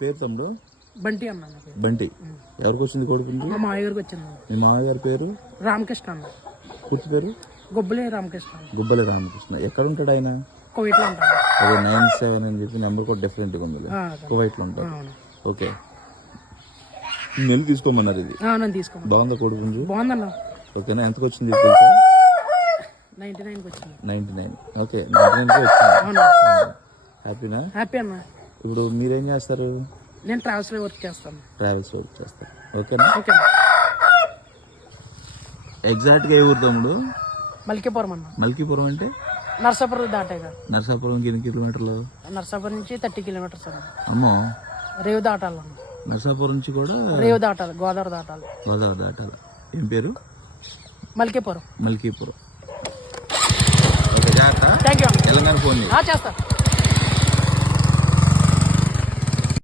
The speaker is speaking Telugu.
పేరు తమ్ముడు? బంటి అన్న నా పేరు. బంటి. ఎవరికి వచ్చింది కోడిపుంజు? మా మామయ్య గారికి వచ్చింది. మీ మామయ్య గారి పేరు? రామకృష్ణ అన్న. పూర్తి పేరు? గొబ్బలే రామకృష్ణ. గుబ్బలి రామకృష్ణ. ఎక్కడ ఉంటాడు ఆయన? కోవిట్లో ఉంటాడు. 97 అని చెప్పి నెంబర్ కూడా డిఫరెంట్గా ఉంది. కువైట్లో ఉంటాడు. ఓకే, నెల్లి తీసుకోమన్నారు. ఇది నన్ను తీసుకోమని. బాగుందా కోడిపుంజు? బాగుందన్న. ఓకేనా, ఎంతకు వచ్చింది తెలుసా? 99 వచ్చింది. 99. ఓకే, 99 వచ్చింది. హ్యాపీనా? హ్యాపీ అన్న. ఇప్పుడు మీరేం చేస్తారు? నేను ట్రావెల్స్ లో వర్క్ చేస్తాను. ట్రావెల్స్ వర్క్ చేస్తారు. ఓకేనా? ఓకే. ఎగ్జాక్ట్గా ఏ ఊరు తమ్ముడు? మల్కీపురం అన్న. మల్కీపురం అంటే? నర్సాపురం దాటాయిగా. నర్సాపురంకి ఎన్ని కిలోమీటర్లు? నర్సాపురం నుంచి 30 కిలోమీటర్స్ అన్న. అమ్మో, రేవు దాటాలి అన్న. నర్సాపురం నుంచి కూడా రేవు దాటాలి, గోదావరి దాటాలి. గోదావరి దాటాలి. ఏం పేరు? మల్కీపురం. మల్కీపురం. ఓకే, జాగ్రత్త. Thank you. తెలంగాణ ఫోన్ చేస్తా.